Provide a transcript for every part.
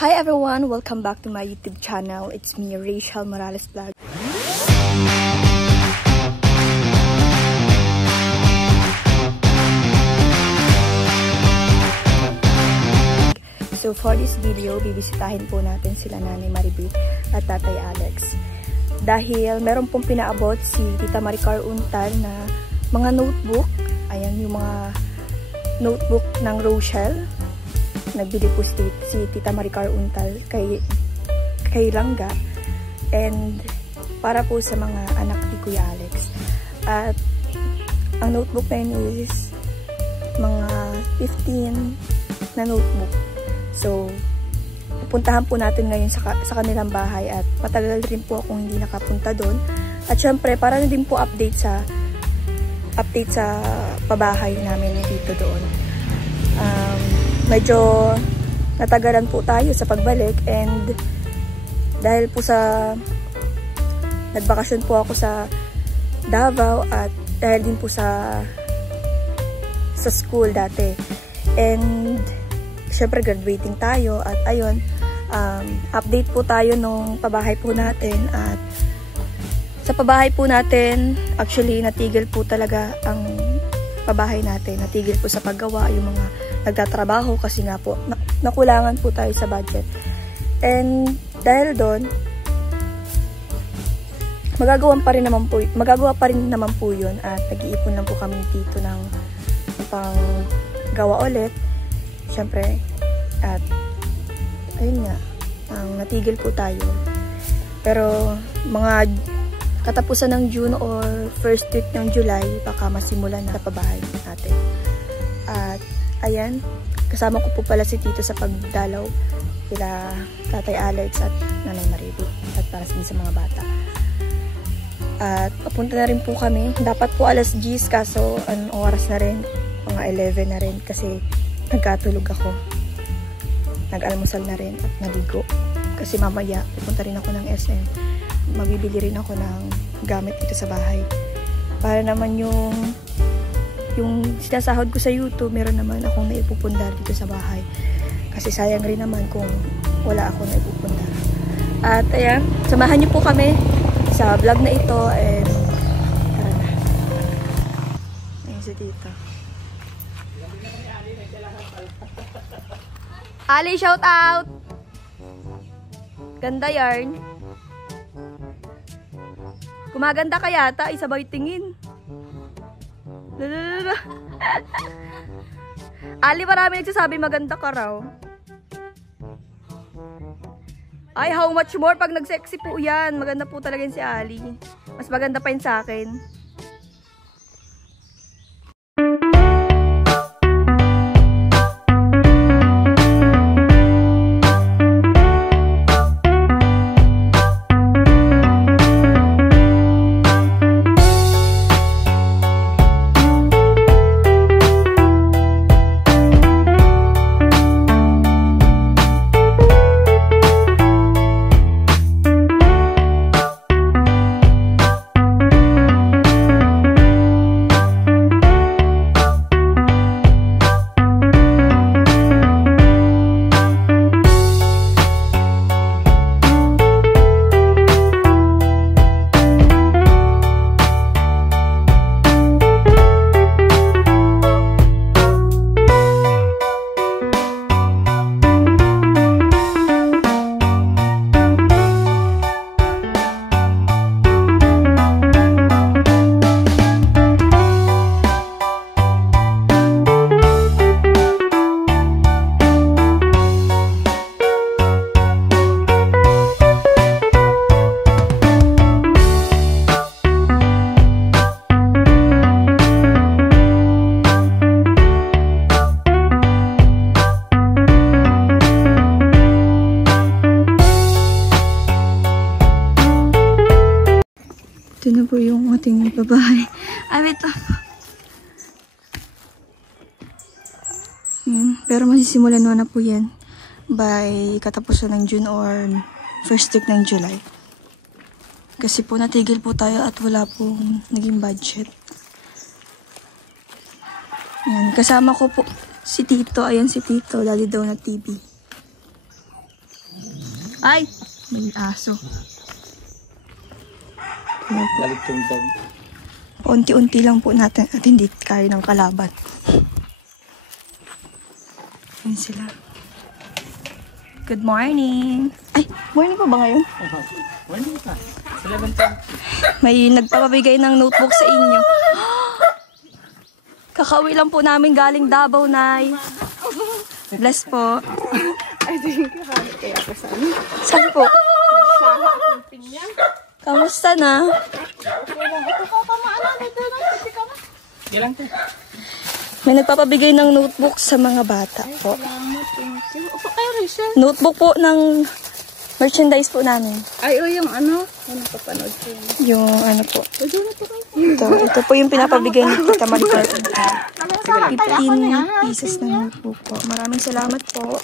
Hi everyone! Welcome back to my YouTube channel. It's me, Rachel Morales Vlog. So for this video, bibisitahin po natin sila Nanay Maribeth at Tatay Alex. Dahil meron pong pinaabot si Tita Maricar Untal na mga notebook. Ayan yung mga notebook ng Rochelle. Nagbili po si Tita Maricar Untal kay Langga and para po sa mga anak ni Kuya Alex. At ang notebook na yun is mga 15 na notebook. So, pupuntahan po natin ngayon sa kanilang bahay at matagal rin po akong hindi nakapunta doon. At syempre, para na din po update sa pabahay namin dito doon. Medyo natagalan po tayo sa pagbalik and dahil po sa nagbakasyon po ako sa Davao at dahil din po sa school dati. And syempre graduating tayo at ayun, update po tayo nung pabahay po natin. At sa pabahay po natin, actually natigil po talaga ang pabahay natin. Natigil po sa paggawa yung mga nagtatrabaho kasi nga po nakulangan po tayo sa budget. And dahil doon, magagawa pa rin naman po yun at nag-iipon lang po kami dito ng panggawa ulit. Siyempre, at ayun nga, natigil po tayo. Pero mga katapusan ng June or first week ng July, baka masimulan na pabahay natin. At ayan, kasama ko po pala si Tito sa pagdalaw kila Tatay Alex at Nanay Maribeth at para din sa mga bata. At papunta na rin po kami. Dapat po alas 10 kaso anong oras na rin, mga 11 na rin kasi nagkatulog ako. Nag-almusal na rin at naligo. Kasi mamaya pupunta rin ako ng SM. Mabibili rin ako ng gamit dito sa bahay. Para naman yung sinasahod ko sa YouTube, meron naman akong naipupundar dito sa bahay. Kasi sayang rin naman kung wala akong naipupundar. At ayan, samahan niyo po kami sa vlog na ito and tara na. Ayan si Tita. Ali, shout out! Ganda yarn. Kumaganda ka yata, isabay tingin. Ali, marami nagsasabi maganda ka raw. Ay, how much more pag nag-sexy po yan. Maganda po talaga yun si Ali. Mas maganda pa yun sa akin. Ito na po yung ating babae. Ay, wait lang. Pero masisimulan na po yan by katapusan ng June or first week ng July. Kasi po natigil po tayo at wala pong naging budget. Ayan, kasama ko po si Tito. Ayan si Tito, lali daw na TV. Ay! May aso. Ano po? Unti-unti lang po natin at hindi kaya ng kalaban. Ayan sila. Good morning! Ay! Morning pa ba ngayon? Morning pa. May nagpapabigay ng notebook sa inyo. Kakauwi lang po namin galing Davao, Nay. Bless po. I think kaya ako sa ano. Saan po? Saha akong pinya. Kamusta na? Okay lang. Ito ka pa maano. Ito na. Pwede ka na. Ilang to? May nagpapabigay ng notebook sa mga bata po. Salamat. Thank you. Opo kayo, Rachel. Notebook po ng merchandise po namin. Ay, o yung ano. Ano papanood ko yun. Yung ano po. Pwede na po kayo. Ito po yung pinapabigay ni Tita Maricar. 15 pieces na notebook po. Maraming salamat po.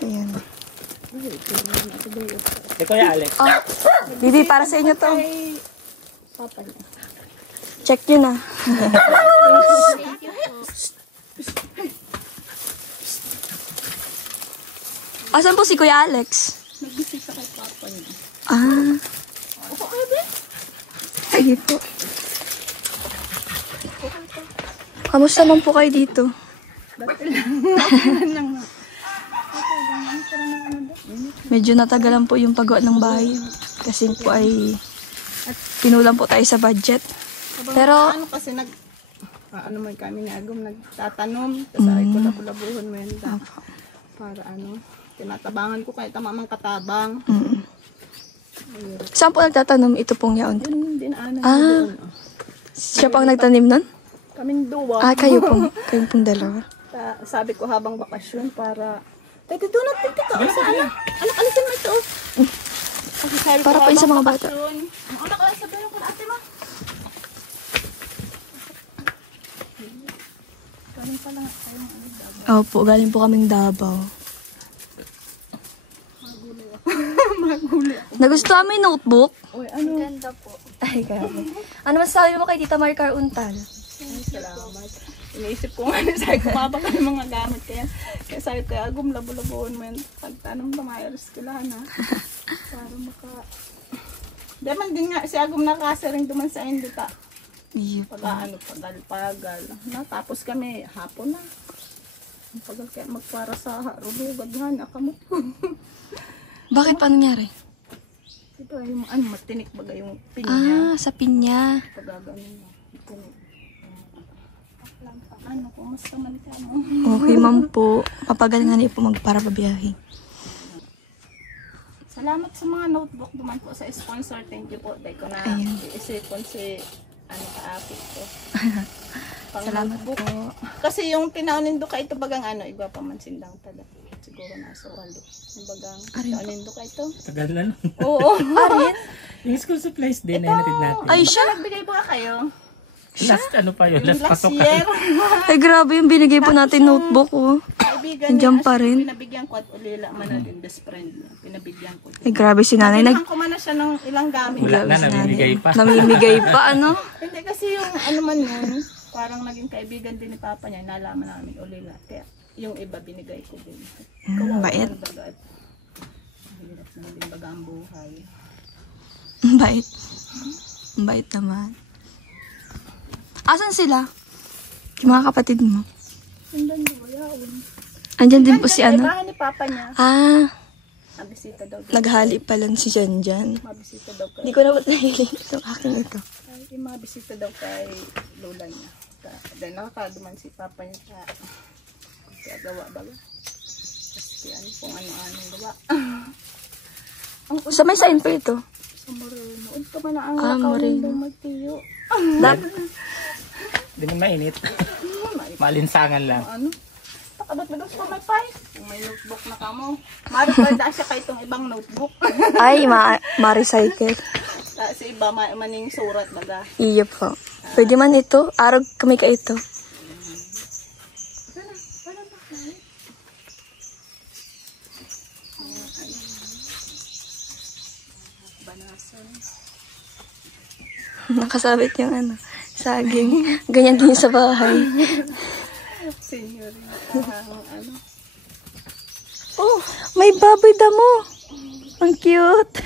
Ayan. Kuya Alex. Oh, Bibi, para sa inyo to. Papa niya. Check nyo na. Asan po si Kuya Alex? Nagbisita kay Papa niya. Ah. Opo kayo din? Sige po. Kamusta man po kayo dito? Medyo natagalan po yung paggawa ng bahay. Kasi po ay pinulang po tayo sa budget. Pero, Ano kasi ano man kami ni Agum nagtatanom. Tapos ay ko labu-labuhon mo yun. Para ano, tinatabangan ko kahit tamamang katabang. saan po nagtatanom ito pong yaon? Yun din ano. Ah, siya pang nagtanim nun? Kaming duwa. Ah, kayong pong dalawa. Sabi ko habang bakasyon para Teka, doon natin tika. Sa ano? Anak, alisin mo ito. Kasi sabi Para ko, po yun sa habang mga bata. bakasyon. Ang anak, sabihin ko na ate mo. Galing pala kayong ano, Davao. Opo, galing po kaming Davao. Maguli ako. Nagustuhan mo yung notebook? Uy, ano? Ganda po. Ay, grabe. Ano masasabi mo kay Tita Maricar Untal? Ay, salamat. Iniisip ko nga, sabi ko mabang kami mga gamit kaya sabi ko, Agum, labo-labuhon mo yan. Pagtanong ba, mayroon sila na. Para maka... Daman din nga, si Agum nakasering duman sa Indita. Iya po. Pag-ano, pagal-pagal. Tapos kami, hapon na. Pagal kaya magpara sa rulugad nga, nakamot. Bakit pa nangyari? Ito ay yung ano, matinik baga yung pinya. Ah, sa pinya. Pagaganon mo. Matinik. Ano, kumusta man ka mo? Okay, ma'am po. Papagalingan niyo po magpara pabiyahe. Salamat sa mga notebook duman po sa sponsor. Thank you po. Dahil ko na iisipon si ano kaapit ko. Salamat notebook. po. Kasi yung tinaunin do ka ito bagang ano, iba pa man sindang tada. Siguro nasa walo. Yung bagang tinaunin do ka ito. Tagal na no? Oo. Arin? Yung school supplies din na hinatid natin. Ay, siya? Nagbigay po kayo? Last ano pa yun? Last Last pasokan. year. Ay, grabe yung binigay po natin notebook, oh. Kaibigan Nandiyan niya, pa rin. pinabigyan ko at ulila man natin best friend niya. Pinabigyan ko. Ay, grabe si nanay. Pinabigyan ko man na siya ng ilang gamit. Wala na, si nanay. namimigay pa. Namimigay pa, ano? Hindi kasi yung ano man yun, parang naging kaibigan din ni Papa niya, nalaman namin ulila. Kaya yung iba binigay ko din. Bait. Mahirap na din baga ang buhay. Bait. Bait naman. Asan sila? Yung mga kapatid mo? Sundan mo, yaon. Andyan din po si ano? Bahay ni Papa niya. Ah, Mabisita daw. naghali pa lang si Janjan. Mabisita daw kay... Hindi ko na ba't nahilin itong aking ito. Ay, mabisita daw kay lola niya. Dahil nakakaduman si Papa niya sa gawa baga. Kasi ano kung ano-anong gawa. Sa may sign pa ito? Sa Moreno. Ito ba na ang Moreno. daw magtiyo? Hindi na mainit. Malinsangan lang. Ano? Takabot na daw sa may pay. Kung may notebook na kamo. Marupada siya kay itong ibang notebook. Ay, ma-recycle. Sa iba, maning surat baga. Iya po. Pwede man ito. Arog kami ka ito. Nakasabit yung ano, saging. Ganyan din sa bahay. Senyorita. Ano? Oh, may baboy damo. Ang cute.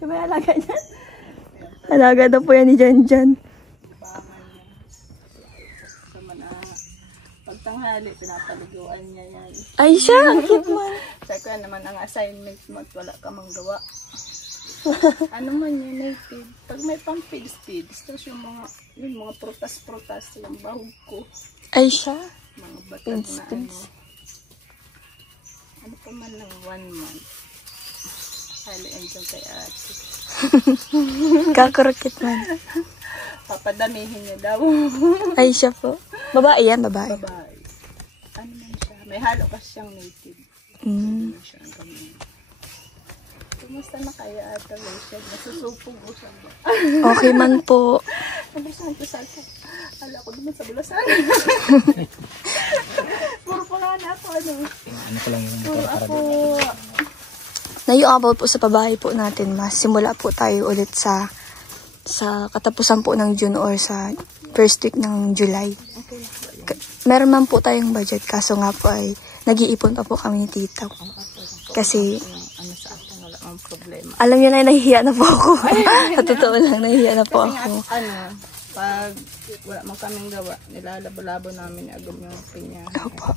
May alaga niyan? Alaga daw po yan ni Janjan. Pagtanghali, pinapaliguan niya yan. Ay siya, ang cute man. Sabi ko naman ang assignment mo at wala ka mang gawa. Ano man yun, native. Pag may pang pids-pids, tapos yung mga prutas-prutas, yung bahog ko. Ay siya. Mga batag na Pids. ano pa man lang 1 month. Highly enjoy kay ate. Kakurukit man. Papadamihin niya daw. Ay siya po. Babae yan, babae. Babae. Ano man siya? May halo kasi siyang native. Mm. Ano siya ang ganyan. Kumusta na kaya ata Rachel? Nasusupog mo siya ba? Okay man po. Ano siya nagpasal ka? Hala ko naman sa bulasan. Puro pala na ako ano. Ano ko lang yung Puro ako. Nayo-about po sa pabahay po natin, mas. Simula po tayo ulit sa katapusan po ng June or sa first week ng July. Okay. Meron man po tayong budget, kaso nga po ay nag-iipon pa po kami ni Tita. Kasi, Ano sa akin, wala ang problema. alam niyo na, nahihiya na po ako. Sa totoo lang, nahihiya na po Kasi nga, ako. pag wala man kaming gawa, nilalabo-labo namin ni Agum yung pinya. Opo.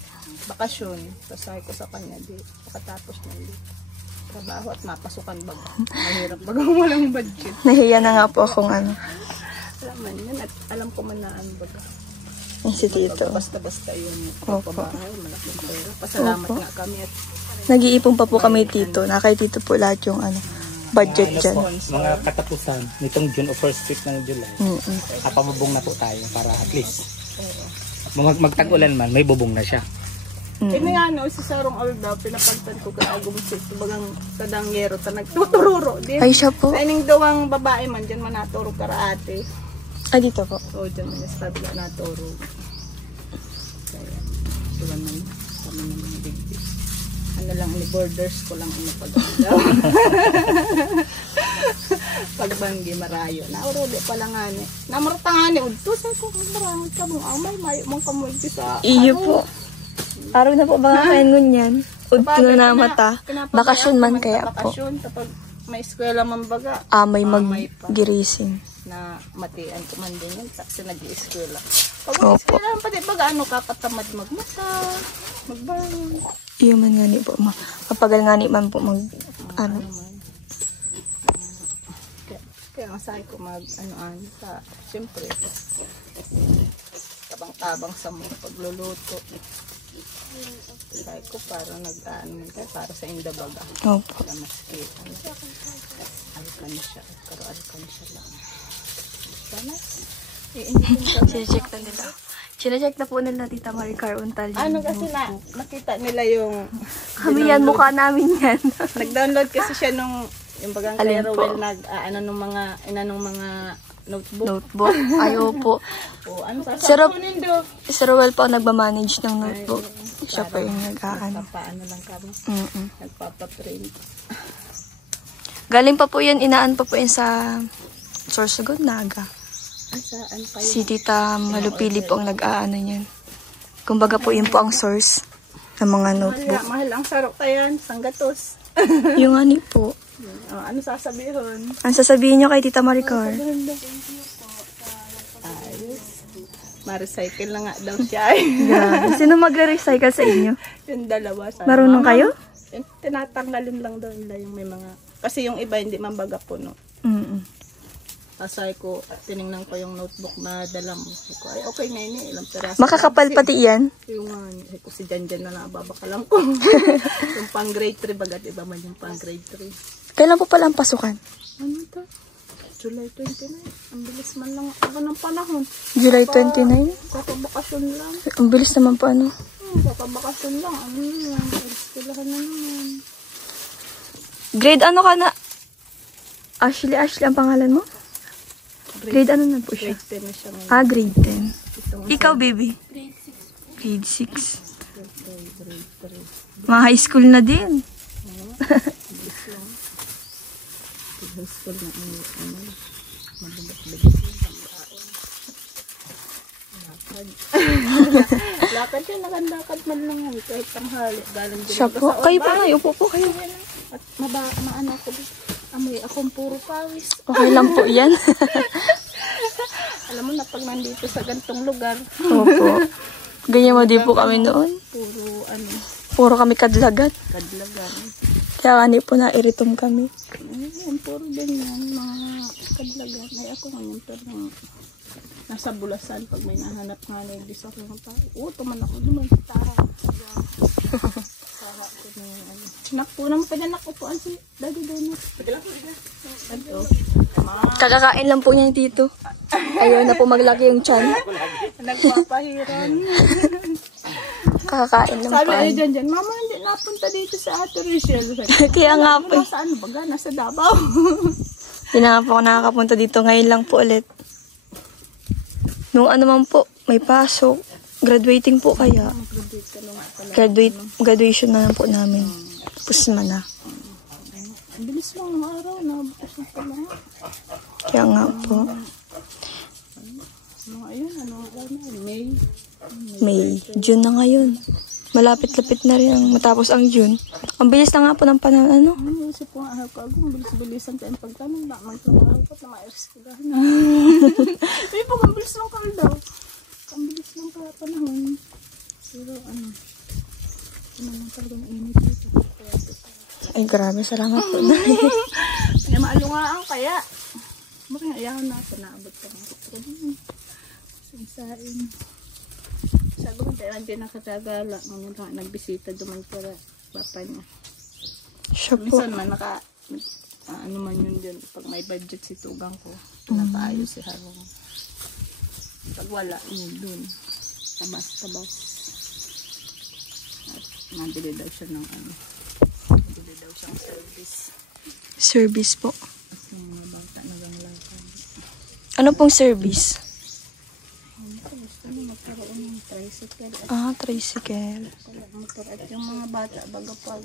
Bakasyon, sasahay ko sa kanya, di pagkatapos ng trabaho at mapasukan baga. Mahirap baga walang budget. Nahihiya na nga po akong ano. Alam man yan, at alam ko man na ano baga. Yung si Tito. Basta-basta yung Opo. pagbabahay, malaking pera. Pasalamat Opo. nga kami at Nag-iipon pa po kami Tito. Na kay Tito po lahat yung ano, budget ano dyan. po, mga katapusan nitong June o first week ng July. Kapabubong na po tayo para at least magtag-ulan man, may bubong na siya. Kaya nga no, si Sarong Alda, pinapagtan ko kay Agum Sis, bagang tadangyero, nagtutururo din. Ay, siya po. Sa ining dawang babae man, dyan man naturo karaate. Ay, dito po. O, dyan man yung stabla naturo. Kaya, diba man, kami naman yung baby. Ano lang, ni borders ko lang ang napaganda. Pagbanggi, marayo. Naurode pala nga ni. Namarata nga ni, udto, sa ko, maraming ka mong amay, mayo mong kamulte sa... Iyo po. Araw na po baka kain ngunyan. Udto na mata. Bakasyon man kaya po. Bakasyon, kapag may eskwela man baga. May Mamay pa. mag-girising. Na matian ko man din yun kasi nag-i-eskwela. Pag Opo. mag-eskwela pa din baga ano kakatamad magmasa, magbangon. Iyo man nga ni po. Kapagal nga ni man po mag, ano. Kaya nga sabi ko mag-ano-ano sa, siyempre, tabang-tabang sa mga pagluluto. Sabi ko parang nag-ano tayo para sa indabaga. Opo. Para maski, alkan siya, pero alkan siya lang. Sana, Sinecheck na nila. Sinecheck na po nila Tita Maricar Untal. ano kasi nakita nila yung Kami yan, mukha namin yan. nag-download kasi siya nung yung bagang kay Alin po? Rowell nung mga notebook. Notebook. Ayaw po. O ano Sarap. sasakunin do? Si Rowell po ang nagmamanage ng notebook. Siya po yung nag-aano. Paano lang kami. Nagpapaprint. Galing pa po yan, inaan pa po yan sa Sorsogon, Naga. Saan pa yun? Si Tita Malupili po ang nag-aano niyan. Kumbaga po yun po ang source ng mga notebook. Mahal ang sarok tayan, sanggatos. Yung ani po. Ano sasabihin? Ang sasabihin nyo kay Tita Maricar? Ayos. Ma-recycle na nga daw siya. Grabe. Sino magre-recycle sa inyo? Yung dalawa. Sana. Marunong kayo? Tinatanggalin lang daw nila yung may mga... Kasi yung iba hindi man baga puno. Asay ko, tinignan ko yung notebook na dala mo. Sabi ko, ay okay na yun ilang peraso. Makakapal pati yan? Yung sabi ko, si Janjan na nababakalam ko. Yung pang grade 3 bagat, iba man yung pang grade 3. Kailan po pala ang pasukan? Ano ito? July 29. Ang bilis man lang ako ng panahon. July 29? Kakabakasyon lang. Ang bilis naman po ano. Kakabakasyon lang. Ano yan? Eskwelahan na naman. Grade ano ka na? Ashley ang pangalan mo? Grade ano na po siya? Grade 10 na siya ngayon. Grade 10. Ikaw, baby? Grade 6. Mga high school na din. High school na magbabak-babak. Lakad siya, nakandakad man lang yan. Kahit tanghali, galing din. Siya po. Kayo po na, upo po kayo. At maano ko, amoy akong puro pawis. Okay lang po yan. Alam mo na, pag nandito sa gantong lugar, Opo. Ganyan mo din po kami noon. Puro kami kadlagat. Kadlagan. Kaya hindi po na-iritom kami. Puro din yan, mga kadlagan. Ay ako ngayon, pero nasa Bulasan, pag may nahanap nga na yung bisa ko ng tao. Tuman ako naman sa taha. Taha ko na yung ano. Nakpo naman pa dyan, nakupuan si Daddy Donut. Ito. Kakakain lang po niya dito. Ayaw na po maglaki yung tiyan. Nagpapahiran. Kakakain lang Sabi po. ay dyan, Mama, hindi napunta dito sa Ate Rachel. Kaya nga po. Nasa ano baga? Nasa Davao. Hindi na nga po ako nakakapunta dito. Ngayon lang po ulit. Nung ano man po, may pasok. Graduating po kaya. Graduation na lang po namin. Tapos na. Ang bilis lang ng araw na. Bukas na pala. Kaya nga po. Ayun, ano May. May June na ngayon. Malapit-lapit na rin ang matapos ang June. Ang bilis na nga po ng panahon, ano? Isip ko nga ako, bilis-bilisan tayong pagtanong na. Magtrabaho ko na ma-airs ko dahil na. Ay, pag ang bilis lang ka daw. Ang bilis lang ka panahon. Pero ano naman talagang init dito. Ay, grabe. Salamat po. Kaya maalungaan kaya. Bakit ayaw na ako naabot pa ng kuko. Sinsain. Sabi ko tayo, hindi nakatagala. Ngayon ka nagbisita duman para papa niya. Siya po. Minsan man ano man yun dyan. Pag may budget si Tugang ko, napaayos si Harong. Pag wala, yun dun. Tabas. At nabili daw siya ng ano. Nabili daw siyang service. Service po. At mga bata naganglakan. Ano pong service? Gusto mo magkaroon ng tricycle at Tricycle. motor at yung mga bata baga pag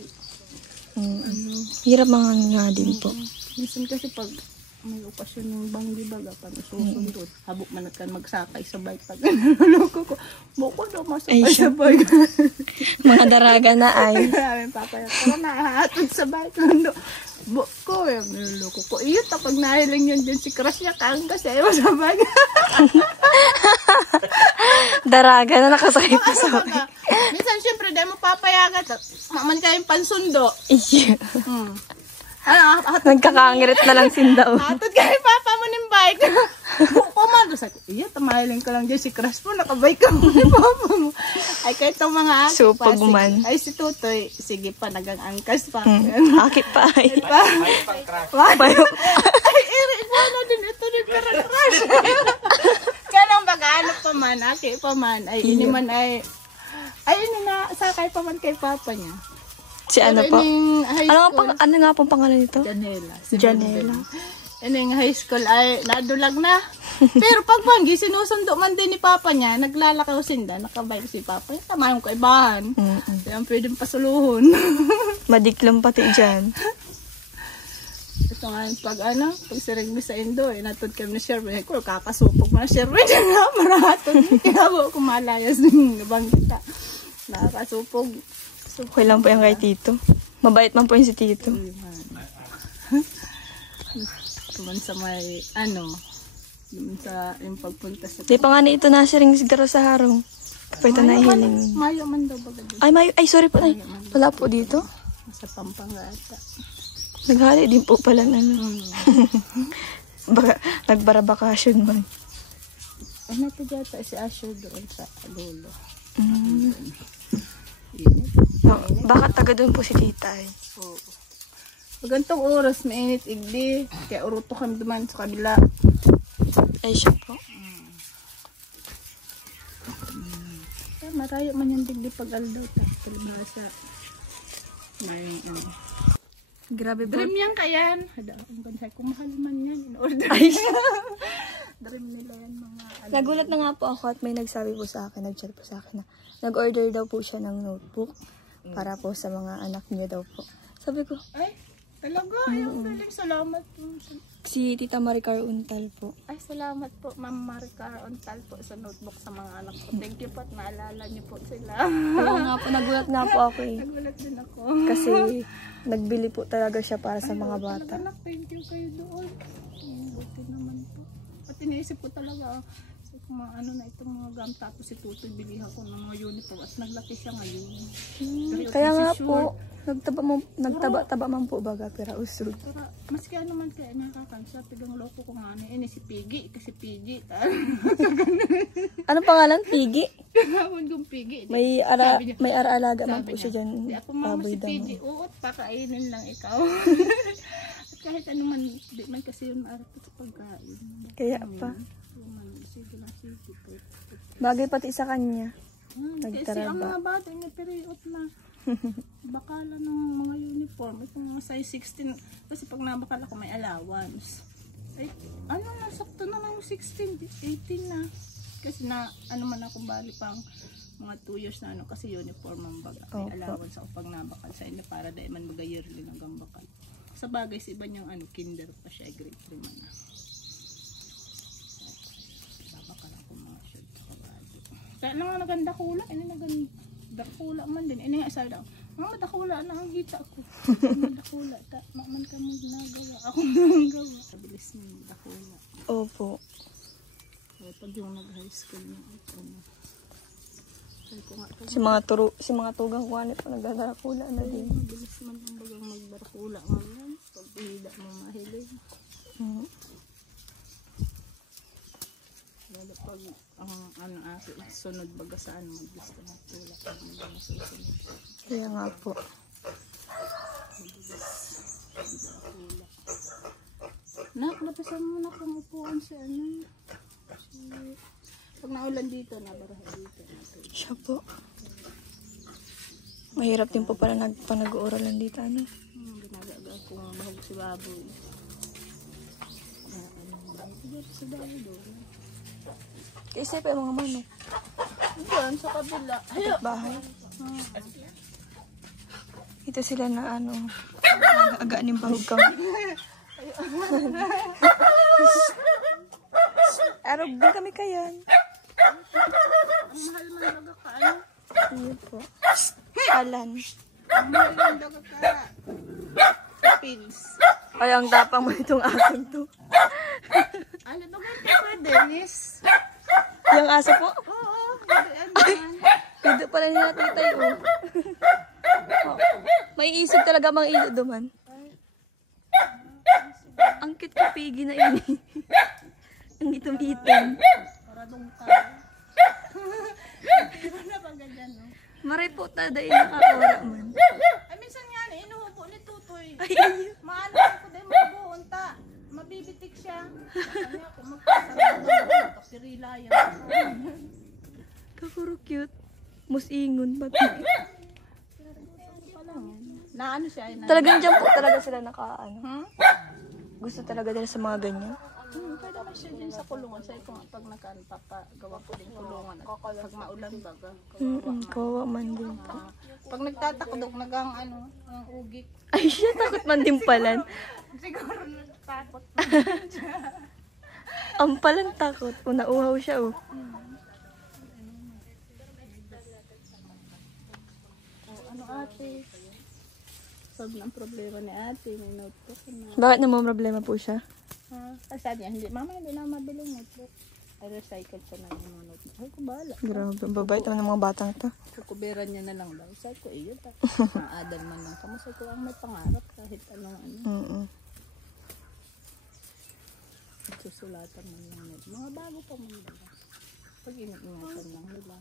Hirap mga nga din po. minsan kasi pag may okasyon ng banggi baga pag susundot habok man at kan magsakay sa bike pag naluloko ko buko daw masakay sa bike. Mga daraga na ay. Maraming papaya ko na hahatod sa bike nando buko yung naluloko ko iyo tapag nahiling yun din si crush niya kang kasi ayaw sa bike. Daraga na nakasakay pa sa bike. Minsan syempre dahil mo papayagat maman kayong pansundo. Iya. Nagkakangirit na lang sindaw. Atod kay papa mo ng bike. Kumando sa iya tamahiling ko lang dyan si crush mo nakabike ka mo ni papa mo. Ay kahit itong mga akit so, pa. paguman. Ay si Tutoy, sige pa nagang-angkas pa. Akit pa ay. Ay iri mo na din ito ni crush. Kanang mag-ano pa man, akit pa man. Ay ini man ay ini na sakay pa man kay papa niya. Si ano po? Ano nga pong pangalan nito? Janela. Janela. Yung high school ay nadulag na. Pero pag banggi, sinusundo man din ni papa niya, naglalakaw sinda, nakabike si papa. Tama yung kaibahan. Kaya pwedeng pasuluhon. Madiklong pati dyan. Ito nga pag pag sirigbi sa Indo, natod kami na Sherwin. Kung kakasupog mo na Sherwin, maratod. Kaya mo kumalayas ng bangkita. Nakakasupog. Okay lang po yung kay Tito. Mabait man po yung si Tito. Tuman sa may, sa yung pagpunta sa... Di pa nga na ito nasiring sigaro sa harong. Kapag ito nahihiling. Mayo man daw baga dito. Ay, sorry po. Ay, wala po dito. Sa Pampanga ata. Naghali din po pala na. Nagbara-bakasyon man. Ano po data si Asher doon sa Lolo. Bakit taga doon po si Tita eh? Oo. Pag gantong oras, mainit igdi. Kaya uruto kami duman sa kabila. Ay, siya po. Kaya marayo man yung digdi pag aldo. Talibasa. May Grabe po. Dream yan kayan. Ang ganda kung mahal man yan. In order. Dream nila yan mga Nagulat na nga po ako at may nagsabi po sa akin, nag-chat po sa akin na nag-order daw po siya ng notebook para po sa mga anak niyo daw po. Sabi ko, Ay, Talaga, ayun, galing. Salamat po. Si Tita Maricar Untal po. Ay, salamat po, Ma'am Maricar Ontal po sa notebook sa mga anak ko. Thank you po at naalala niyo po sila. Oo nga po, nagulat nga po ako eh. Nagulat din ako. Kasi nagbili po talaga siya para sa mga bata. Talaga, anak, thank you kayo doon. Buti naman po. At iniisip ko talaga, kung ano na itong mga gam, tapos si Tutoy bilihan ko ng mga uniform at naglaki siya ngayon. Kaya nga po, nagtaba man po baga, pero usod. Pero, maski ano man kaya nakakansya, tigang loko ko nga ni si Piggy, kasi Piggy. Anong pangalan? Piggy? Tawag kong Piggy. May ara-alaga man po niya, siya dyan. Di ako mama si Piggy, uot, pakainin lang ikaw. At kahit ano man, di man kasi yun maarap sa pagkain. Kaya pa. Bagay pati sa kanya. Kasi ang mga bata, may period na bakala ng mga uniform. Itong mga size 16, kasi pag nabakala ko may allowance. Ay, ano na, sakto na lang 16, 18 na. Kasi na, ano man ako bali pang mga 2 years na ano, kasi uniform ang baga. May allowance ako pag nabakal sa inyo para dahil man baga yearly ng gambakal. Sa bagay, sa iba niyang ano, kinder pa siya, grade 3 man na. Kaya lang nga naganda kula, ini naganda kula man din. Ini nga isa daw, mga madakula na ang hita ko. Madakula, man ka mo ginagawa. Ako nang gawa. Kabilis niya madakula. Opo. So, pag yung nag-high school niya, ito na. Si mga tugang ko ano po, nagdarakula na din. Mabilis man ang bagang magdarakula ngayon. Pag hida mo mahilig. Lalo pag ang ano ako sunod baga saan mag-gusto na tula pag hindi susunod. Kaya nga po. Naklapasan mo na kung upuan sa ano. Pag naulan dito, nabaraha dito. Siya po. Mahirap din po pala pag nag-uuralan dito. Ano? Ginagaga kung mahog si baboy. Sa baboy doon. Kasi pa yung mga manok. Diyan, sa kabila. Bahay. Ito sila na ano, aga ng bahog ka. Arog din kami kayan. Ang mahal man daga ka, ano? Iyo po. Alan. Ang mahal man daga ka. Pins. Ay, ang tapang mo itong akin to. Ano ba ka, Dennis? Yung aso po? Oo, Dito pala nila titay, oh. May isip talaga mga ilo duman. Ang cute ko pigi na ini. Ang itom-itom. para dong ka. Diba na pag ganyan, no? Maray po tada nakakawara man. Ay, minsan nga, inuhubo ni Tutoy. Ay, ay. Maano ko din mabuunta. Mabibitik siya. Kanya ako magpasarap. Kapirila yan. Kakuro cute. Musingon pati. Na ano siya? Talagang dyan po talaga sila naka-ano. Hmm? Gusto talaga nila sa mga ganyan. Pwede naman siya din sa kulungan. Sa'yo kung pag gawa ko din kulungan. At pag maulan baga. Kawawa man din po. Pag nagtatakdok, nagang ano, ang ugik. Ay, siya takot man din palan. Siguro natakot. Ang palang takot. O, nauhaw siya, oh. Ano ate? Solve ng problema ni ate. May notebook na. Bakit naman problema po siya? Kasi sabi niya, hindi, mama hindi na mabili notebook. I recycle ko na yung mga notebook. Ay, ko bahala. Grabe, ang babait naman ng mga batang to. Kukuberan niya na lang daw. Sabi ko, iyo ta. Maadal man lang. Kamusta ko ang may pangarap kahit anong ano. Susulatan man lang nila. Mga bago pa man nila. Pag ingat-ingatan lang nila.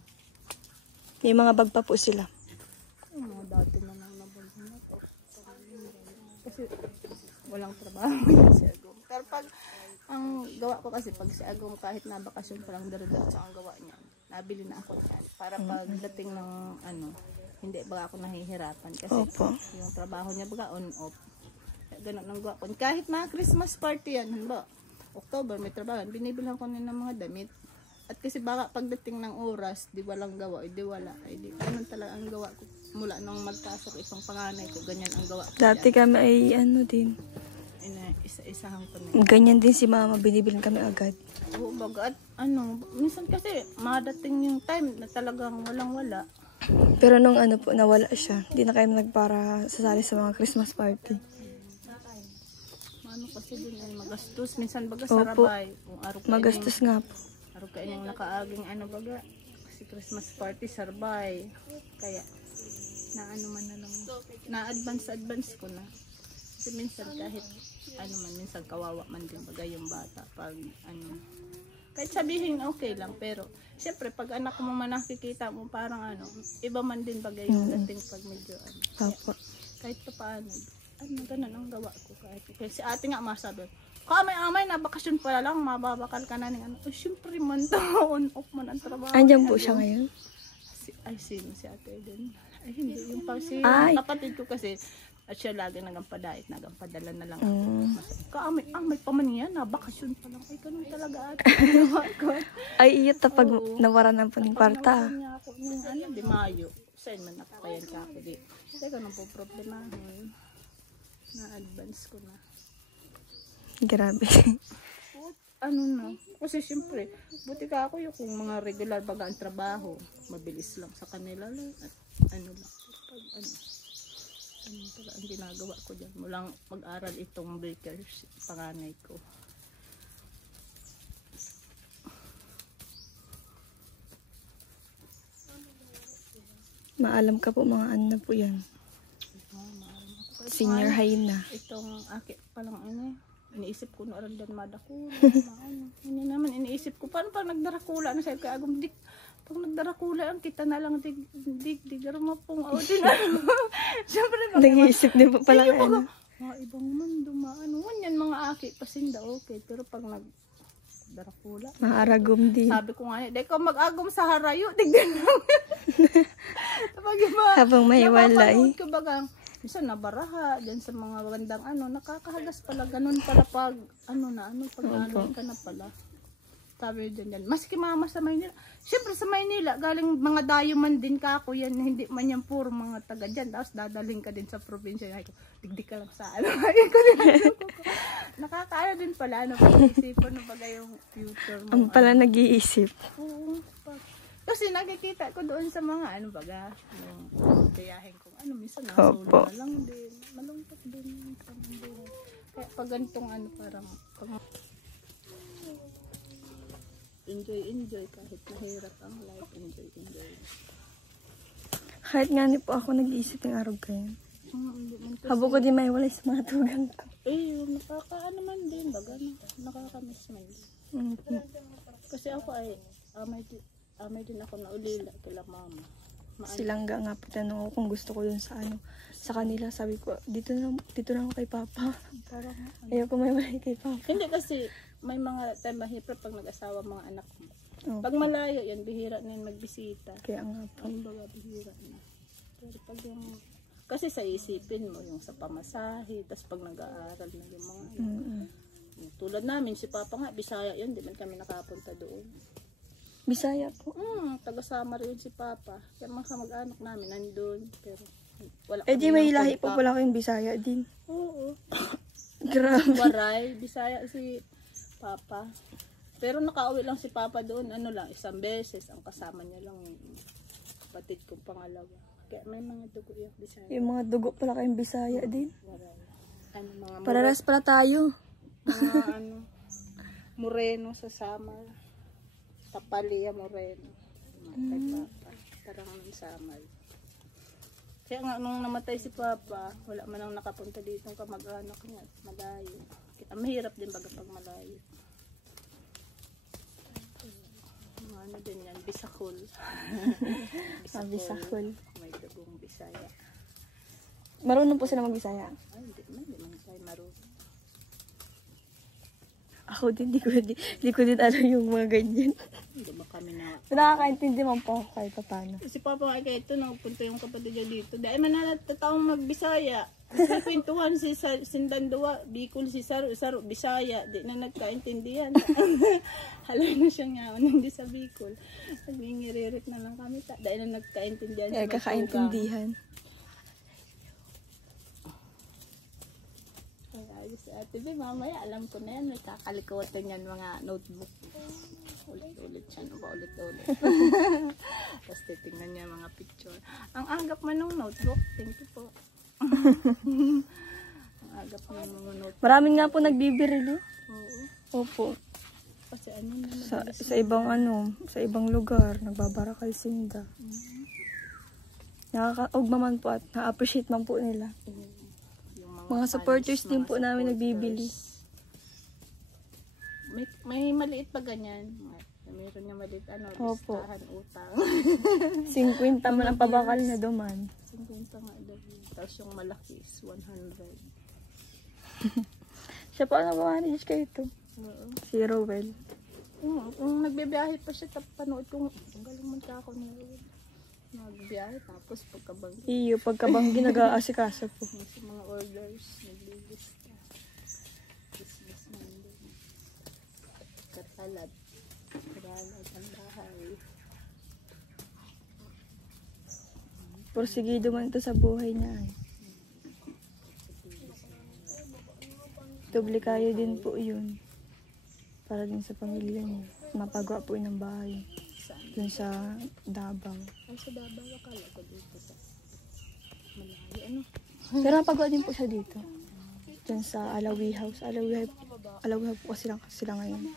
May mga bag pa po sila. Ay, mga dati na lang nabag na to. Kasi walang trabaho na si Agong. Pero pag ang gawa ko kasi pag si Agong kahit na bakasyon pa lang diretso ang gawa niya. Nabili na ako niyan. Para pagdating ng ano, hindi ba ako nahihirapan. Kasi yung trabaho niya baga on-off. Ganun ang gawa ko. Kahit mga Christmas party yan, ba? October may trabaho. Binibilang ko na ng mga damit. At kasi baka pagdating ng oras, di walang gawa, di wala. Ay, di, ganun talaga ang gawa ko. mula nung magpasok itong panganay ko, ganyan ang gawa ko. Dati kami ay ano din. Isa-isahan ko na. Ganyan din si mama, binibilin kami agad. Oo, baga at ano, minsan kasi madating yung time na talagang walang-wala. Pero nung ano po, nawala siya. Hindi na kayo nagpara sasali sa mga Christmas party. Ano kasi din ay magastos. Minsan baga Opo. sarabay. Kung araw ka Magastos nga po. araw ka yung nakaaging ano baga. Kasi Christmas party sarbay. Kaya na ano man na lang. Na-advance ko na. Kasi minsan kahit ano man, minsan kawawa man din baga yung bata. Pag ano, kahit sabihin okay lang, pero siyempre pag anak mo man nakikita mo parang ano, iba man din bagay yung dating pag medyo ano. Opo. Kahit pa paano, ano, ganun ang gawa ko. Kahit si ate nga masabi, kamay-amay na bakasyon pala lang, mababakal ka na ng ano. Oh, siyempre man to, on off man ang trabaho. Andiyan po siya ngayon? Sino si ate din? Ay, hindi. Yung pa si kapatid ko kasi, at siya lagi nagampadait, nagampadala na lang ako. Kaamay pa man yan, bakasyon pa lang. Ay, ganun talaga ate. Ay, iya tapag nawara ng puning kwarta. Nawaran niya ako nung ano, di Mayo. Saan man ako kaya ka ako di. Kaya ganun po problema. Na-advance ko na. Grabe. Ano na? Kasi siyempre, buti ka ako yung kung mga regular baga ang trabaho, mabilis lang sa kanila lang. At ano lang. Pag ano pala ang ginagawa ko dyan. Mulang mag-aral itong bakers, panganay ko. Maalam ka po mga ano na po yan. Senior high na. Itong akit palang ano, iniisip ko na rin dyan madakula. Hindi naman iniisip ko, paano pag nagdarakula na sa'yo kaya agum, pag nagdarakula ang kita na lang dig ramapong din ano. Siyempre nag-iisip din po pala ano. Mga ibang mundo maano. Yan mga aki pasinda okay, pero pag nagdarakula Maaragom din. sabi ko nga, di ko mag-agom sa harayo, tignan lang. Habang may walay. Napapanood ko bagang minsan nabaraha dyan sa mga bandang ano, nakakahagas pala, ganun pala pag ano na ano, pag ano ka na pala. Sabi dyan, maski mama sa Maynila. Siyempre sa Maynila, galing mga dayo man din ka ako yan, hindi man yan puro mga taga dyan. Tapos dadaling ka din sa probinsya. Ay, digdig ka lang sa ano. Nakakaano din pala, ano, pag-isipan na bagay yung future mo. Ang pala nag-iisip. Oo. Kasi nakikita ko doon sa mga ano baga, yung tiyahin ko, ano, minsan nasolo na lang din. Malungkot din sa buhay. Kaya pag ganitong ano, parang enjoy kahit mahirap ang life, enjoy. Kahit nga po ako nag-iisip ng araw kayo. Habo ko din may walay sa mga tugang ko. Eh, nakakaano man din, baga, nakakamiss man din. Kasi ako ay, amay din ako na ulila kila mama. Silangga nga po tanong ko kung gusto ko yun sa ano, sa kanila. Sabi ko, dito na ako kay Papa. Parang, Ayoko may walay kay Papa. hindi kasi, may mga time mahirap pag nag-asawa mga anak mo. Pag malayo yan, bihira na yun magbisita. Kaya nga po. Ang baga, bihira na. Pero pag yung, kasi sa isipin mo, yung sa pamasahe, tas pag nag-aaral na yung mga tulad namin, si Papa nga, Bisaya yun, di man kami nakapunta doon. Bisaya po. Taga-Samar yun si Papa. Kaya mga kamag-anak namin nandun. Pero wala Eh di may lahi po pala kayong Bisaya din. Oo. Grabe. Waray, Bisaya si Papa. Pero nakauwi lang si Papa doon, ano lang, isang beses. Ang kasama niya lang yung kapatid kong pangalawa. Kaya may mga dugo yung Bisaya. Yung mga dugo pala kayong Bisaya din. Waray. Ano, mga Pararas pala tayo. mga ano, Moreno sa Samar. Tapalia Moreno. Kay Papa. Parang ng Samar. Kaya nga nung namatay si Papa, wala man ang nakapunta dito ng kamag-anak niya. Malayo. Kaya mahirap din baga pag malayo. Ano din yan, Bisakol. Bisakol. May dugong Bisaya. Marunong po sila mag-Bisaya. Ay, hindi man tayo marunong. Ako din, di ko din alam yung mga ganyan. Hindi ba kami na... Nakakaintindi man po ako kahit paano. Si Papa nga kahit ito, nakapunta yung kapatid niya dito. Dahil man natataong mag-Bisaya. May kwentuhan si Sindandoa, Bicol si Saro, Bisaya. Di na nagkaintindihan. Halay na siya nga, hindi sa Bicol. Nangingiririt na lang kami. Dahil na nagkaintindihan. Kaya kakaintindihan. Sabi si Ate B, mamaya alam ko na yan, may kakalikutan yan mga notebook. Ulit-ulit siya, paulit-ulit. Tapos titingnan niya mga picture. Ang agap man ng notebook, thank you po. Ang agap man ng notebook. Maraming nga po nagbibirili. Oo. Opo. Kasi ano na Sa ibang sa ibang lugar, nagbabarakal sinda. Nakakaugma man po at na-appreciate man po nila. yung Mga supporters din po namin nagbibili. May maliit pa ganyan. Meron niya maliit Opo. listahan, utang. 50 man ang pabakal na duman. 50 nga daw. Tapos yung malaki is 100. Siya po ang nag-manage kayo ito. Oo. Si Rowell. Kung nagbibiyahe pa siya, panood kong ang galing man ka ako ni Rowell. Nagbiyahe tapos pagkabanggi. Iyo, pagkabanggi nag-aasikaso po. Sa mga orders, naglilista. Business man din. Katalad. Karalad ang bahay. Porsigido man ito sa buhay niya. Doble kayo din po yun. Para din sa pamilya niya. Mapagawa po ng bahay. Dun sa Davao. Ay, sa Davao, akala ko dito sa Malayo. Ano? Pero mapagawa din po siya dito. Dun sa Alawi House. Alawi po kasi sila ngayon.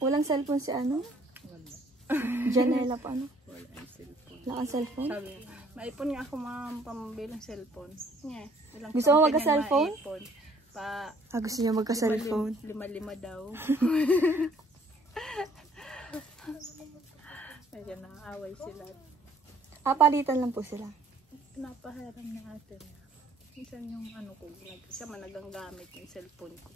Walang cellphone si ano? Janela pa ano? Wala ang cellphone. Wala kang cellphone? Sabi niya, maipon nga ako mga pambilang cellphone. Nga, ilang Gusto mo taon magka-cellphone? ganyan maipon. Gusto niya magka-cellphone. Lima daw. Medyo nakaaway sila. Palitan lang po sila. Pinapahiram na ate niya. Minsan yung ano ko, siya man naganggamit yung cellphone ko.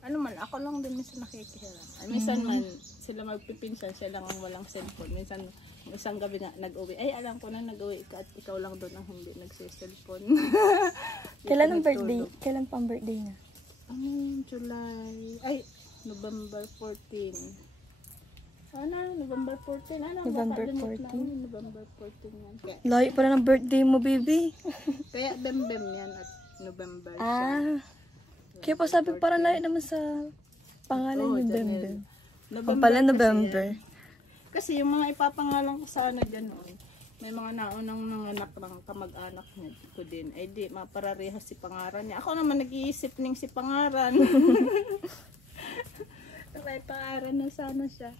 Ano man, ako lang din minsan nakikihiram. Minsan man, sila magpipinsan, siya lang ang walang cellphone. Minsan, isang gabi nga nag-uwi. Ay, alam ko na nag-uwi ka at ikaw lang doon ang hindi nagsiselfone. Kailan ang birthday? Kailan pa ang birthday niya? July. Ay, November 14. Ano? November 14? Ano? November baka 14? na, November 14 yan. Layo pala ng birthday mo, baby. Kaya Bembem yan at November siya. Kaya pa sabi parang layo naman sa pangalan niyo, Bembem. Ang pala November. Kasi yung mga ipapangalan ko sa ano dyan noon, may mga naunang nanganak ng kamag-anak niya ko din. Ay di, mapararehas si pangaran niya. Ako naman nag-iisip ning si pangaran. May pangaran na sana siya.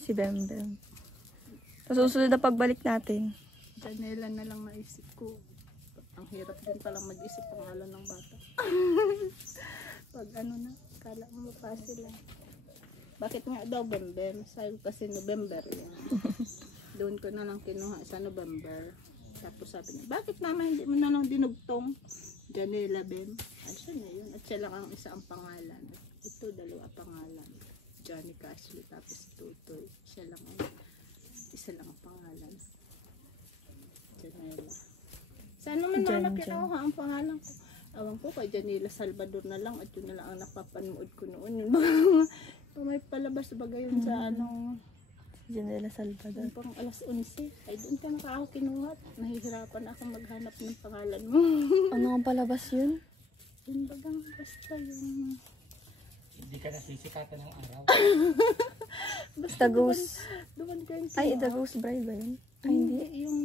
Si Bembem. Tapos susunod na pagbalik natin. Janela na lang naisip ko. Ang hirap din palang mag-isip pangalan ng bata. Pag ano na, kala mo mapasil lang. Bakit nga daw Bembem? Sabi ko kasi November yan. Doon ko na lang kinuha sa November. Tapos sabi niya, bakit naman hindi mo na lang dinugtong? Janela Bem. Ay, siya niya yun. At siya lang ang isa ang pangalan. Ito, dalawa pangalan. Johnny Cashley, tapos Tutoy. Siya lang ang isa lang ang pangalan. Janela. Saan naman naman kinuha ang pangalan ko? Awan ko kay Janela Salvador na lang at yun na lang ang napapanood ko noon. May palabas ba gayon sa ano? Janela Salvador. Pang alas 11. Ay doon ka na ako kinuha. Nahihirapan ako maghanap ng pangalan mo. Ano ang palabas yun? Yun bagang basta yung... Hindi ka nasisikatan ng araw. The Ghost. Duman ka yung Ay, The Ghost Bride ba yun? Ay, hindi. yung...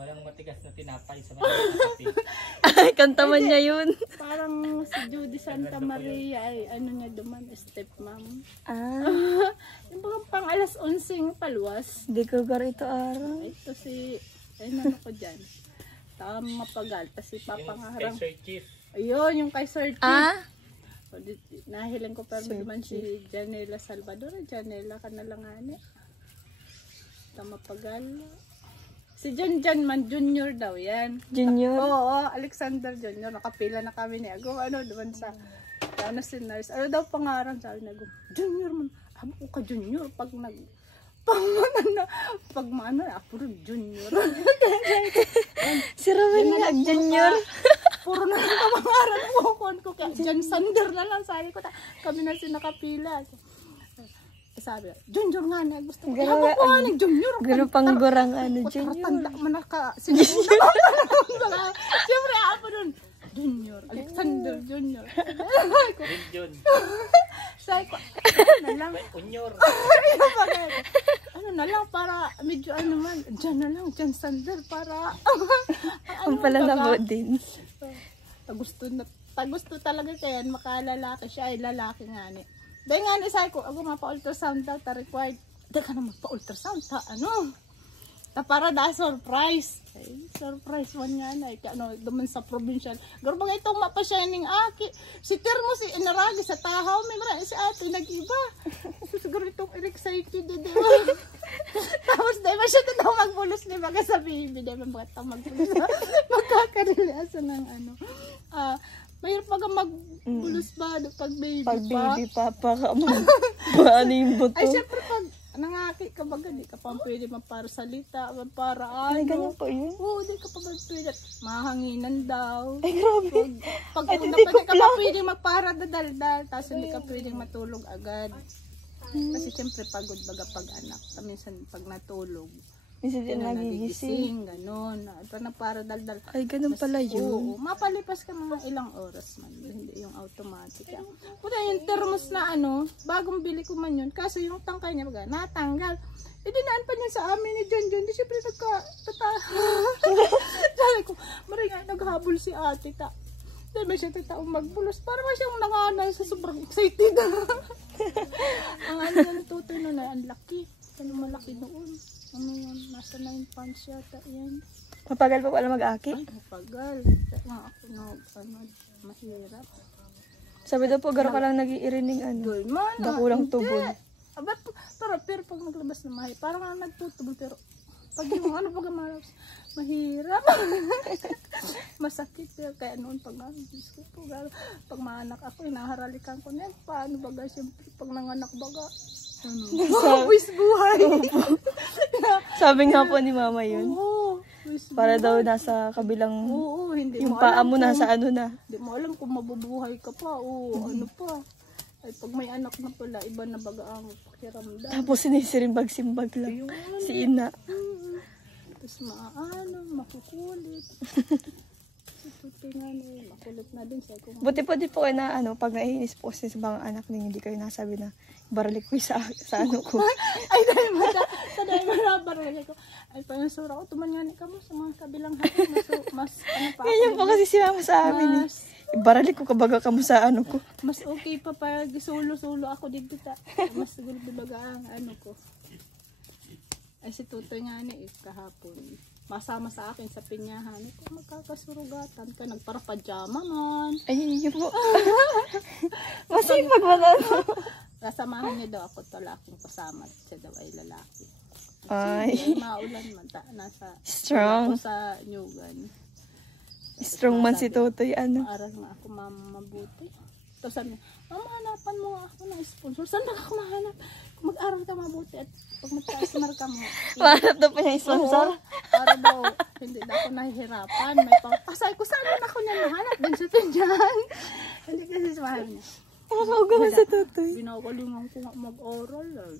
Walang matigas na tinapay sa mga kape. Ay, kanta man niya yun. Parang si Judy Santa Maria ay ano niya duman, stepmom. Yung bagang pang alas 11 paluwas. Di ko ito araw. Ay, ito si... Ay, ano ko dyan. Tama mapagal. Tapos ipapangarang... Sir Chief. Ayun, yung kay Sir Chief. Nahilang ko pero naman si Janela Salvador. Janela ka na lang ani. Tama pagal. Si John man, Junior daw yan. Junior? Oo, Alexander Junior. Nakapila na kami ni Agum. Ano, doon sa ano si nurse. Ano daw pangaran sabi ni Agum? Junior man. Amo ka Junior. Pag maano na, puro Junior. Si Rowell nga, Junior. Puro na yung pangaran mo. Ko kaya John Sander na lang. Sabi ko, kami na si nakapila. Sabi, Junior nga na, gusto ko. Garo, Ako nga ni Junior. Garo pang gurang ano, Junior. Tanda man naka, sinuna ko. Siyempre, ako nun, Junior, Alexander Junior. Jun. Sabi ko, ano na lang. Junior. Ano na lang, para medyo ano man, dyan na lang, dyan Sander, para. Ang pala na din. Gusto talaga kaya makalalaki siya, ay lalaki nga ni. Dahil nga ni, sabi ko, ako mapa-ultrasound daw, required. Dahil ka na magpa-ultrasound, ano? Para da surprise. Ay, surprise man nga na. Ano, duman sa provincial. Garo ba itong mapa-shining aki? Si Termo, si Inaragi sa tahaw, may marami si ate, nag-iba. Siguro itong excited, diba? Tapos dahil ba siya daw magbulos ni Baga sa baby. Dahil ba ito magbulos? Magkakariliasan ng ano. Mayroon pa magbulos ba pag baby pa? Pag baby pa, paano yung buto? Ay, syempre pag nangaki ka baga, di ka pa pwede para salita, para ano. Ay, ganyan po yun? Oo, di ka pa pwede. Mahanginan daw. Ay, grabe. Pag una pa, di ka pa pwede magpara dadaldal, tapos hindi ka pwede matulog agad. Kasi syempre pagod baga pag anak. Minsan pag natulog, minsan din nagigising. Ganon. Para daldal. Ay, ganun pala yun. Oo, mapalipas ka mga ilang oras man. Hindi yung automatic. Puta yung thermos na ano, bagong bili ko man yun. Kaso yung tangkay niya baga, natanggal. Dinaan pa niya sa amin ni John. Di siyempre sabi ko, maringay, naghabol si ate ta. Dahil ba siya tataong magbulos. Para ba siyang nanganay sa sobrang excited. Ang ano yan, tutoy na ang laki. Ano malaki noon. Ano yan, nasa 9 pounds yata yan. Mapagal pa pala mag-aki? Ay, mapagal. Kaya ako mahirap. Sabi daw po, garo ka lang nag-iirining ano. Doy man. Dakulang tubol. Pero pag naglabas na mahi, parang nagtutubol. Pero pag yung ano pag mahirap. Masakit. Kaya noon pag pag maanak ako, hinaharalikan ko na yan. Paano baga, siyempre pag nanganak baga, wis buhay. Sabi nga po ni mama yun. Oo. Para daw nasa kabilang, oo, hindi yung mo paa alam mo nasa ano na. Hindi mo alam kung mabubuhay ka pa o ano pa. Ay pag may anak na pala, iba na baga ang pakiramdam. Tapos sinisimbag-simbag lang. Si Ina. Tapos makukulit. Makulit na din siya. Buti po di po kayo na ano, pag naiinis po kasi sa mga anak ninyo, hindi kayo nasabi na baralik ko sa ano ko. Ay, dahil mo na baralik ko. Ay, pa yung sura ko, tumanyanin ka mo sa mga kabilang hapon. Mas ano pa. Ganyan po kasi si mama sa amin eh. Baralik ko kabaga ka mo sa ano ko. Mas okay pa pag solo-solo ako dito ta. Mas siguro dibaga ang ano ko. Ay, si Tutoy nga kahapon. Masama sa akin sa pinyahan. Kung magkakasurugatan ka, nagpara-pajama man. Ay, yun po. Masipag ba na? Kasamahan niya daw ako, wala akong kasama. Siya daw ay lalaki. Ay. Maulan man. Nasa Strong. ako sa Nyugan. Strong man si Totoy, ano. Aral nga ako mabuti. Tapos sabi niya, mama, hanapan mo ako ng sponsor. Saan na ako mahanap? Kung mag-aral ka mabuti at pag magtaasmar ka mo. Mahanap daw pa niya sponsor? Para daw, hindi na ako nahihirapan. May pasay ko, saan na ako niya nahanap? Din sa tinyan. Hindi kasi sumahal niya. Nakakaugaman sa Totoy. Binakalingan ko nga mag-oral.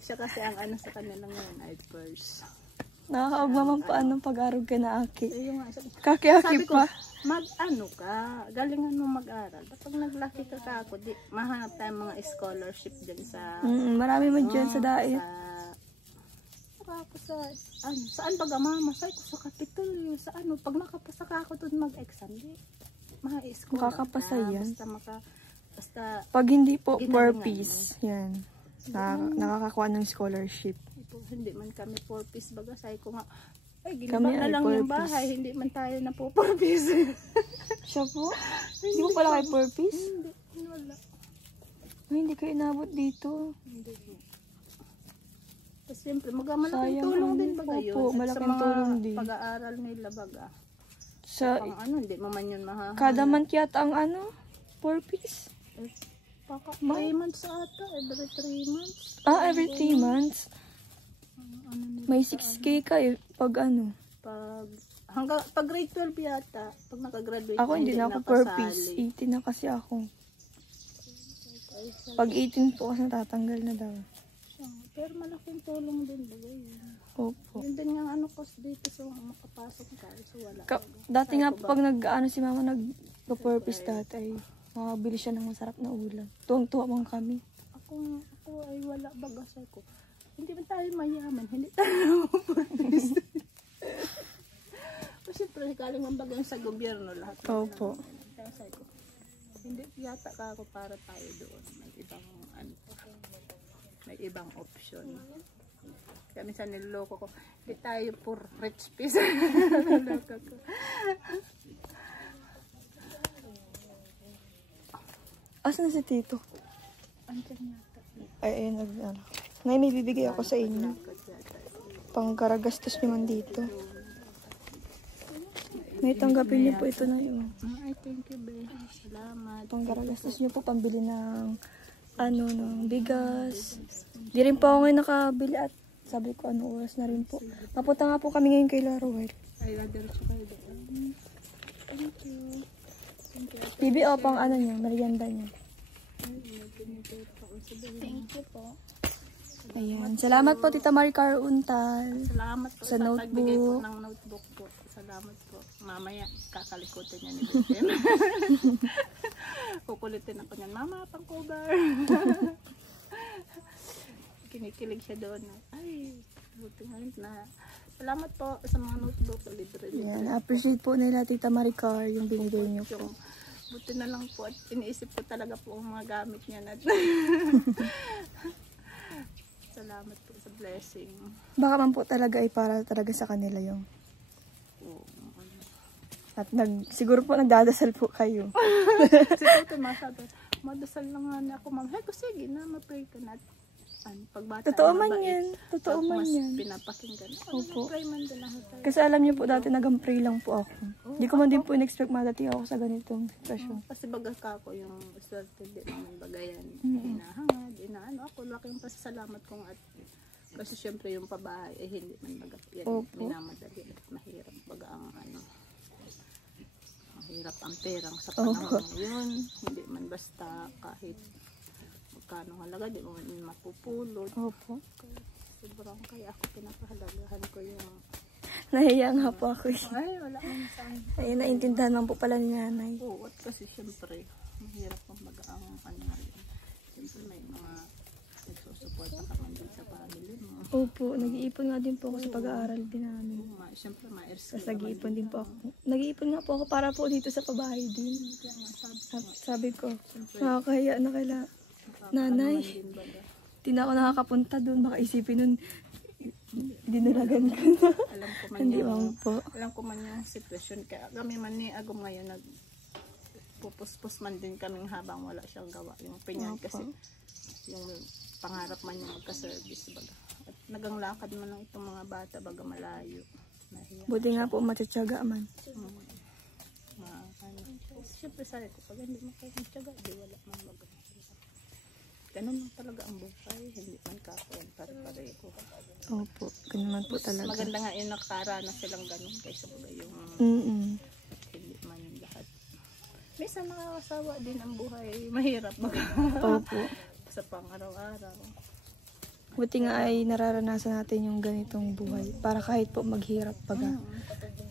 Siya kasi ang ano sa kanila ngayon ay first. Nakakaugmaman pa anong pag-arog ka na aki. Sabi Kaki-aki ko, pa. mag-ano ka, galingan mo mag-aral. Kapag naglaki ka ako, mahanap tayong mga scholarship dyan sa... marami man dyan sa dait. Saan baga mama? Say ko sa Capitol. Sa ano, pag nakapasa ka ako doon mag-exam, ma-school. Makakapasa yan. Basta pag hindi po per piece, yan. Nakakakuha ng scholarship. Hindi man kami 4-piece baga. Say ko nga, ay, kami na lang yung bahay. Hindi man tayo na po 4-piece. Siya po? Hindi mo pala kayo 4-piece? Hindi, wala. Ay, hindi kayo inabot dito. Hindi. Tapos siyempre, malaking tulong din baga yun. Opo, malaking tulong din. Pag-aaral nila baga. Sa pang ano, hindi mo man yun mahahanap. Kada month yata ang ano? 4-piece? 3 months ata. Every 3 months. Every 3 months? May 6K ka eh, pag ano? Pag grade 12 yata, pag nakagraduate ako hindi na ako per piece, 18 na kasi ako. Pag 18 po kasi natatanggal na daw. Pero malaking tulong din ba yun? Opo. Yun din yung ano cost dito sa makapasok ka. So wala. Dati nga po pag si mama nag-purpose dati ay makabili siya ng masarap na ulam. Tuwang-tuwa man kami. Ako ay wala bagasay ko. Hindi man tayo mayaman, hindi tayo purpose. Kasi siyempre galing man bagay sa gobyerno lahat. Opo. Kaya sabi ko, hindi yata ka ako para tayo doon. May ibang option. Kaya minsan niloloko ko, hindi tayo for rich piece. Niloloko ko. Asan si Tito? Andiyan yata. Ay, Nay, may bibigay ako sa inyo. Pangkaragastos nyo man dito. May tanggapin niyo po ito na yun. Ay, thank you, babe. Salamat. Pangkaragastos niyo po, pambili ng ng bigas. Di rin po ako ngayon nakabili at sabi ko oras na rin po. Papunta nga po kami ngayon kay Laruel. Ay, diretso kayo doon. Thank you. Thank you. Bibi, pang niya, merienda niya. Thank you po. Ayan. Salamat po, Tita Maricar Untal. Salamat po sa pagbigay po notebook. ng notebook po. Salamat po. Mamaya, kakalikutin niya ni Beten. Kukulitin ako niyan. Mama, pang cover. Kinikilig siya doon. Ay, buti na. Salamat po sa mga notebook. Libre. Ayan. Appreciate po nila, Tita Maricar, yung binigay niyo po. Buti na lang po at iniisip ko talaga po ang mga gamit niya na. Salamat po sa blessing. Baka man po talaga ay para talaga sa kanila yung. At siguro po nagdadasal po kayo. Siguro ito masabi, madasal lang nga ako ma'am. Hey, sige na, ma-pray ka na. Pagbata Totoo man yan. Totoo man yan. Pinapakinggan. Opo. Pray man din lahat tayo. Kasi alam niyo po dati nag-pray lang po ako. Hindi ko man din po in-expect madating ako sa ganitong sitwasyon. Kasi baga ka ako yung swerte din naman bagayan. Hinahangad, inaano ako. Laking pasasalamat kong at kasi syempre yung pabahay eh hindi man baga yan. Minamadali at mahirap baga ang mahirap ang perang sa panahon ngayon. Hindi man basta kahit magkano halaga, di mo man mapupulot. Opo. Sobrang kaya ako pinapahalagahan ko yung Nahiya nga po ako. ay, wala man sa akin. Ay, naintindihan man po pala ni nanay. Oo, at kasi syempre, mahirap pang baga ang syempre may mga nagsusuporta ka man din sa family mo. Opo, nag-iipon nga din po ako sa pag-aaral din namin. Syempre, ma-earsk Kasi nag-iipon din po ako. Nag-iipon nga po ako para po dito sa pabahay din. Sabi ko, nakakahiya na kaila nanay. Hindi na ako nakakapunta doon. Baka isipin nun, dinulagan ko na. Alam ko man Hindi yung, po. alam ko man yung sitwasyon. Kaya kami man ni Agum ngayon, nagpupuspos man din kaming habang wala siyang gawa. Yung pinyan kasi, yung pangarap man yung magka-service baga. At naganglakad man ng itong mga bata baga malayo. Buti nga po matitsaga man. Siyempre sabi ko, pag hindi mo kayo magtyaga, di wala man baga. Ganun lang talaga ang buhay, hindi man kakuan pare-pareho. Opo, ganun man po talaga. Maganda nga yung nakaranas silang ganun kaysa baga yung hindi man yung lahat. Minsan nakakasawa din ang buhay, mahirap baga. Opo. Sa pang-araw-araw. Buti nga ay nararanasan natin yung ganitong buhay. Para kahit po maghirap baga,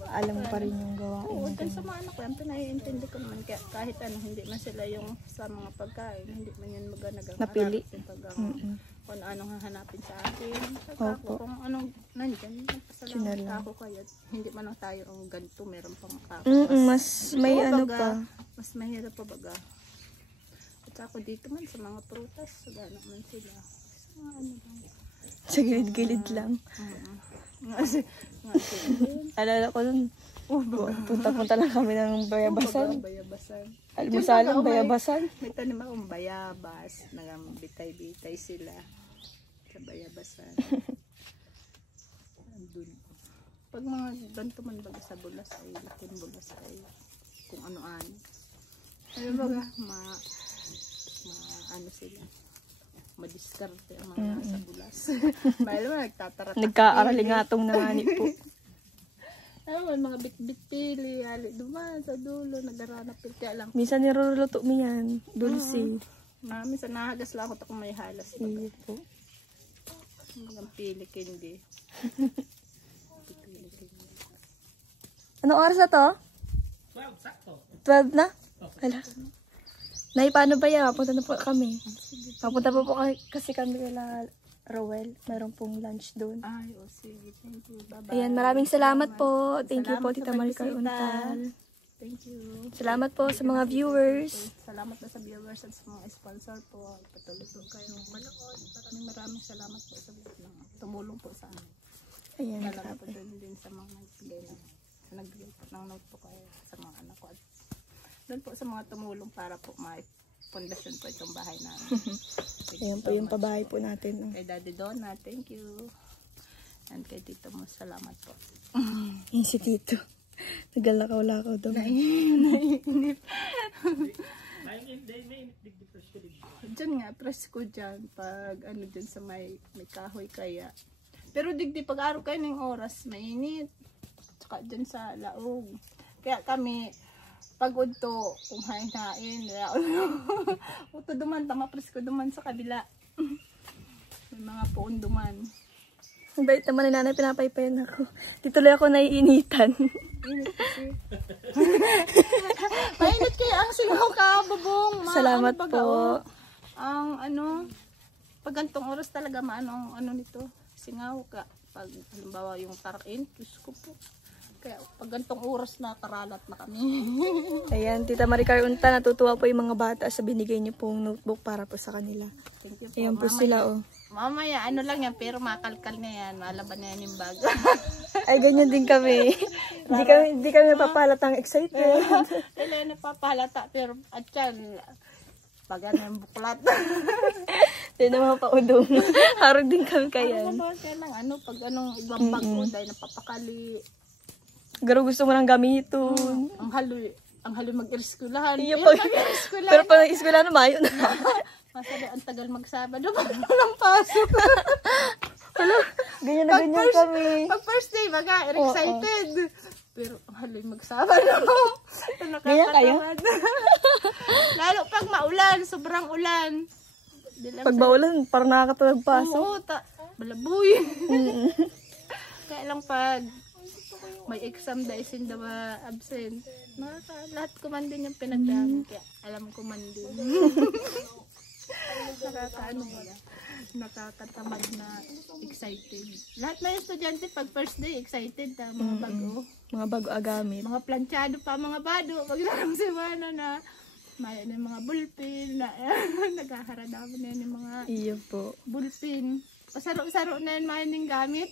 alam mo pa rin yung gawain. Oo, dahil sa mga anak ko, yung pinaiintindi ko naman, kahit ano, hindi man sila yung sa mga pagkain, hindi man yan maganagang napili. Kung anong hahanapin sa akin. Ako, kung anong nandyan, pasalamat ako kaya. Hindi man lang tayo ang ganito, meron pang makakapas. Mas may ano baga, pa. Mas mahirap pa baga. At ako dito man, sa mga prutas, gano'n man sila. Sa mga ano lang. Sa gilid-gilid lang. Alala ko nun, punta-punta lang kami ng bayabasan. Almusalan, bayabasan. May tanim akong bayabas, nagambitay-bitay sila sa bayabasan. Andun. Pag mga ganito man baga sa bulas ay, lakin bulas ay, kung ano-ano. Ano baga, ano sila, madiskarte ang mga sa bulas. Mahal mo, nagtatarat. Nagkaaralingatong nangani po. Ano, mga bit-bit pili, hali duman sa dulo, nagaranap pili. Kaya lang, Minsan niruluto mo yan, dulce. minsan nahagas lang ako kung may halas. Sige po. Ang pili kindi. Anong oras na to? 12, sakto. 12 na? Hala. Nay, paano ba yan? Papunta na po kami. Papunta po kasi kami kala Rowel. Meron pong lunch doon. Ay, o sige. Thank you. Bye-bye. Ayan, maraming salamat po. Thank you po, Salamat Tita sa Maricar pagbisita. Untal. Thank you. Salamat po sa mga viewers. Salamat na sa viewers at sa mga sponsor po. Patuloy po kayong manood. Maraming salamat po sa mga tumulong po sa amin. Ayan, Salamat po grabe. din sa mga nagbigay po ng note po kayo sa mga anak ko. At doon po sa mga tumulong para po may pundasyon po itong bahay namin. Ayan po yung pabahay po natin. Kay Daddy Donna, thank you. And kay Tito mo, salamat po. Yung si Tito. Nagalakaw-lakaw daw. Naiinip. Diyan nga, press ko dyan. Pag ano dyan sa may kahoy kaya. Pero digdi pag araw kayo ng oras, mainit. Tsaka dyan sa laog. Kaya kami, pagod to, kung hain-hain. Uto duman, tama press ko duman sa kabila. May mga puon duman. Ang bait naman ni nanay, pinapaypayan ako. Tituloy ako naiinitan. Mainit kasi. Mainit kayo ang singaw ka, bubong. Salamat ano, po. Ang ano, pag gantong oras talaga maano ang ano nito, singaw ka. Pag halimbawa yung tarakin, Diyos ko po. Kaya pag gantong oras na, karalat na kami. Ayan, Tita Maricar Unta, natutuwa po yung mga bata sa binigay niyo pong notebook para po sa kanila. Thank you po. Ayan po sila, oh. Mamaya, ano lang yan, pero makalkal na yan. Malaban na yan yung bag. Ay, ganyan din kami. Hindi kami napapalatang excited. Kailan napapahalata, pero at yan, pag ano yung buklat. Hindi naman paudong. Harog din kami kaya. Ano ba kaya lang, ano, pag anong ibang bag ko, dahil napapakali. Garo gusto mo nang gamiton. Ang haloy mag-irskulahan. Iyo Pero pag- mag-irskulahan. Pero pag nag-eskwela na, mayo na. Masali, ang tagal magsabado. Pag walang pasok. Hala, ganyan na ganyan kami. Pag first day, baga, excited. Pero ang haloy magsabado. Ganyan kayo? Lalo pag maulan, sobrang ulan. Pag baulan, parang nakakatulagpasok. Oo, balaboy. Kaya lang pag may exam dahil hindi ba absent. Lahat ko man din yung pinagdaan. Kaya alam ko man din. Nakakatamad na excited. Lahat na yung estudyante pag first day excited na mga bago. Mga bago agamit. Mga planchado pa, mga bado. Pag lang semana na may na mga bulpin na naghaharadaman na yung mga Iyo po. bulpin. Pasaro-saro na yung mahining gamit.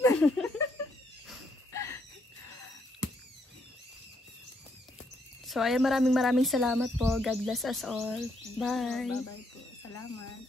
So, ayan, maraming salamat po. God bless us all. Bye. Bye-bye po. Salamat.